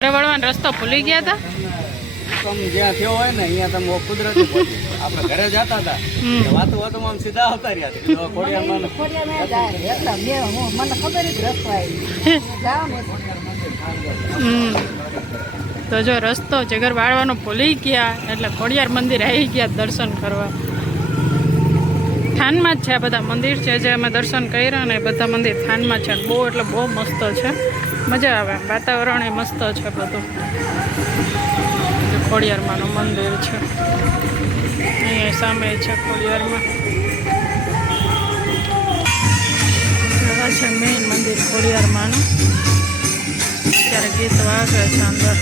ઘરે વળવાનો રસ્તો ભૂલી ગયા હતા જ્યાં થયો હોય ને અહીંયા તમે કુદરતી આપણે ઘરે જતા હતા હમ. તે વાતો આમ સીધા આવતા રહ્યા હતા. ખોડિયામાં મેં હું મને ખબર જ રસ્તો આવી હમ. તો જો રસ્તો જગર વાળવાનો ભૂલી ગયા એટલે ખોડિયાર મંદિર આવી ગયા દર્શન કરવા. થાનમાં જ છે આ બધા મંદિર છે જે અમે દર્શન કર્યા ને બધા મંદિર થાનમાં છે. બહુ એટલે બહુ મસ્ત છે. મજા આવે. વાતાવરણ એ મસ્ત છે બધું. ખોડિયારમાંનું મંદિર છે. અહીંયા સામે છે ખોડિયારમાં. છે મેઇન મંદિર ખોડિયારમાંનું ત્યારે ગીત વાગે છે અંદર.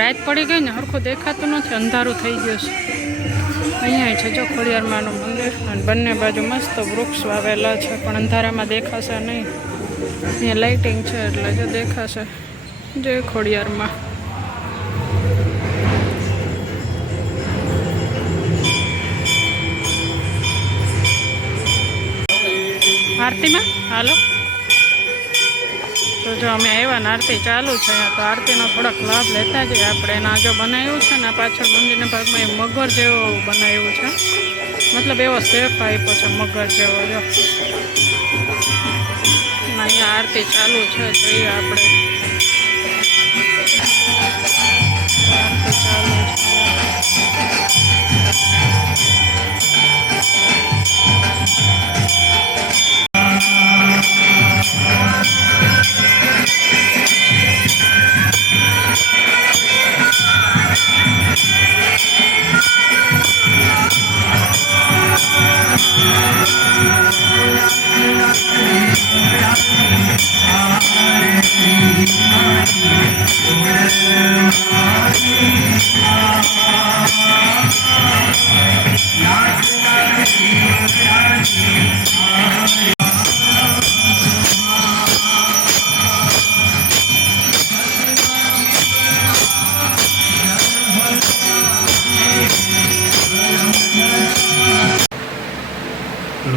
રાત પડી ગઈ ને હરખું દેખાતું નથી. અંધારું થઈ ગયું છે. અહીંયા છે જો ખોડિયારમાંનું મંદિર અને બંને બાજુ મસ્ત વૃક્ષ વાવેલા છે, પણ અંધારામાં દેખાશે નહીં. અહીંયા લાઇટિંગ છે એટલે જો દેખાશે જય ખોડિયારમાં. આરતીમાં? હાલો. તો જો અમે આવ્યા ને આરતી ચાલુ છે, તો આરતીનો થોડોક લાભ લેતા જઈએ. આપણે એના જો બનાવ્યું છે ને પાછળ મંદિરના ભાગમાં એ મગર જેવો બનાવ્યું છે. મતલબ એવો સેફ આપ્યો છે, મગર જેવો, જો. અહીંયા આરતી ચાલુ છે, જોઈએ આપણે.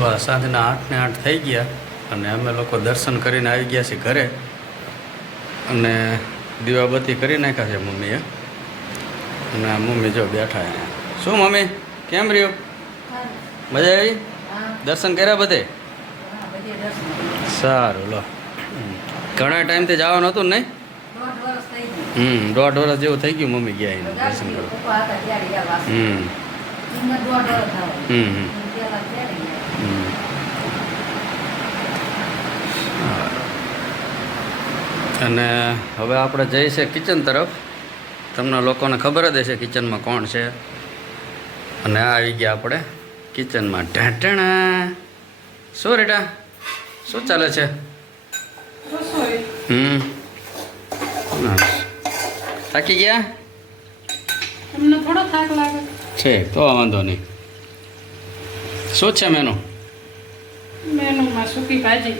પેલું આ સાંજના આઠ ને આઠ થઈ ગયા અને અમે લોકો દર્શન કરીને આવી ગયા છીએ ઘરે અને દીવાબત્તી કરી નાખ્યા છે મમ્મીએ. અને આ મમ્મી જો બેઠા અહીંયા શું મમ્મી, કેમ રહ્યો? મજા આવી? દર્શન કર્યા બધે? સારું, લો. ઘણા ટાઈમથી જવાનું હતું નહીં? હમ, દોઢ વર્ષ જેવું થઈ ગયું મમ્મી ગયા એને દર્શન કરવા. હમ. હમ હમ. અને હવે આપણે જઈએ છે કિચન તરફ. તમને લોકોને ખબર જ હશે કિચનમાં કોણ છે. અને આવી ગયા આપણે કિચનમાં ઢાંટણા શું રેટા? શું ચાલે છે? હમ. થાકી ગયા? તમને થોડો થાક લાગે. છે તો વાંધો નહીં. શું છે મેનુ મેનુમાં સૂકી ભાજી.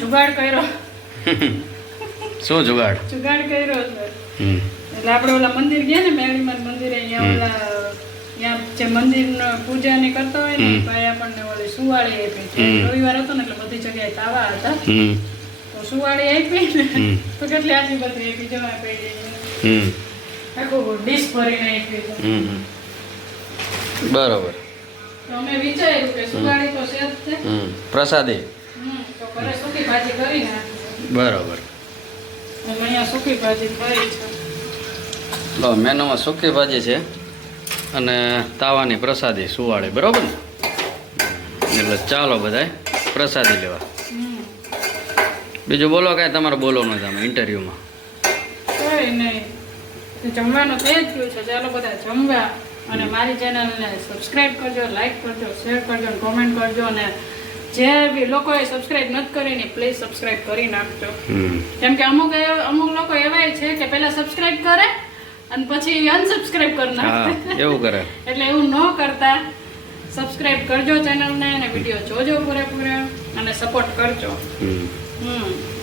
જુગાડ કર્યો. શું જુગાડ? જુગાડ કર્યો છે. એટલે આપણે ઓલા મંદિર ગયા ને મેળીમાં મંદિરે અહીંયા ઓલા ત્યાં જે મંદિર પૂજા ને કરતા હોય ને ભાઈ આપણને ઓલી સુવાળી આપી રવિવાર હતો ને એટલે બધી જગ્યાએ તાવા હતા. તો સુવાળી આપી ને તો કેટલી આટલી બધી આપી જવા પડી આખું ડીશ ભરીને આપી. બરોબર. અમે વિચાર્યું કે સુવાળી તો છે. છે પ્રસાદી. તો ઘરે સૂકી ભાજી કરી નાખી. બરોબર. અહીંયા સૂકી ભાજી કરી છે. લો મેનુમાં સૂકી ભાજી છે અને તાવાની પ્રસાદી સુવાડે બરોબર ને? એટલે ચાલો બધાય પ્રસાદી લેવા. બીજું બોલો કાંઈ તમારે બોલવાનું તમે ઇન્ટરવ્યૂમાં કઈ નહીં જમવાનું થઈ જ ગયું છે. ચાલો બધા જમવા. અને મારી ચેનલને સબસ્ક્રાઇબ કરજો લાઈક કરજો શેર કરજો અને કોમેન્ટ કરજો અને જે બી લોકોએ સબસ્ક્રાઇબ નથી કરી ને પ્લીઝ સબસ્ક્રાઇબ કરી નાખજો. કેમ કે અમુક અમુક લોકો એવાય છે કે પહેલા સબસ્ક્રાઇબ કરે અને પછી અનસબસ્ક્રાઇબ કરી નાખે. એવું કરે. એટલે એવું ન કરતા. સબસ્ક્રાઇબ કરજો ચેનલને અને વીડિયો જોજો પૂરેપૂરા અને સપોર્ટ કરજો. હમ.